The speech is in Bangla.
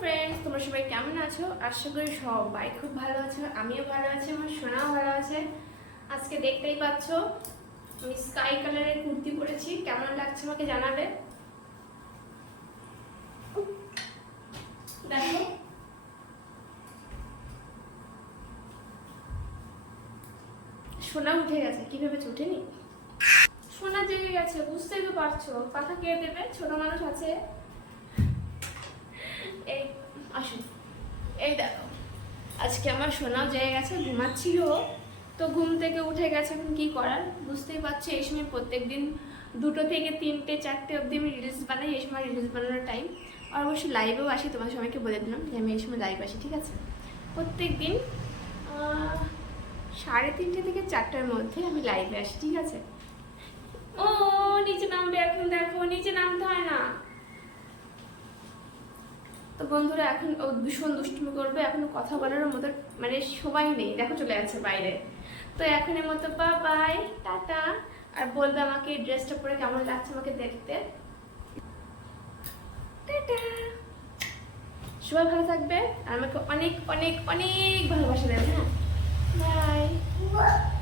ফ্রেন্ডস, তোমরা সবাই কেমন আছো? আশা করি সবাই খুব ভালো আছো। আমিও ভালো আছি, আমার সোনাও ভালো আছে। আজকে দেখতেই পাচ্ছ আমি স্কাই কালারের কুর্তি পরেছি। কেমন লাগছে আমাকে জানাবে। দেখো, সোনা উঠে গেছে। কি ভেবেছো উঠেনি? সোনা জেগে গেছে, বুঝতেই তো পারছো। কথা কে দেবে? ছোট মানুষ আছে। এই আসুন, এই দেখো, আজকে আমার সোনাও জেগে গেছে, ঘুমাচ্ছিল। তো ঘুম থেকে উঠে গেছে, এখন কি করার বুঝতেই পারছি। এই সময় প্রত্যেকদিন 2টো থেকে 3টে 4টে অবধি আমি রিলস বানাই। এই সময় রিলস বানানোর টাইম। আর অবশ্যই লাইভেও আসি, তোমাদের সবাইকে বলে দিলাম যে আমি এই সময় লাইভ আসি, ঠিক আছে? প্রত্যেক দিন 3:30 থেকে 4টার মধ্যে আমি লাইভে আসি, ঠিক আছে? ও নিচে নামবে এখন, দেখো নিচে নামতে হয় না। তো বন্ধুরা এখন ও ভীষণ দুষ্টুমি করবে, এখন কথা বলার মতো মানে সময় নেই। দেখো চলে যাচ্ছে বাইরে। তো এখনের মতো বাই, টাটা। আর বলবে আমাকে এই ড্রেসটা পরে কেমন লাগছে আমাকে দেখতে। টাটা। সবাই ভালো থাকবে আর আমাকে অনেক অনেক অনেক ভালোবাসা দেবে। হ্যাঁ, বাই।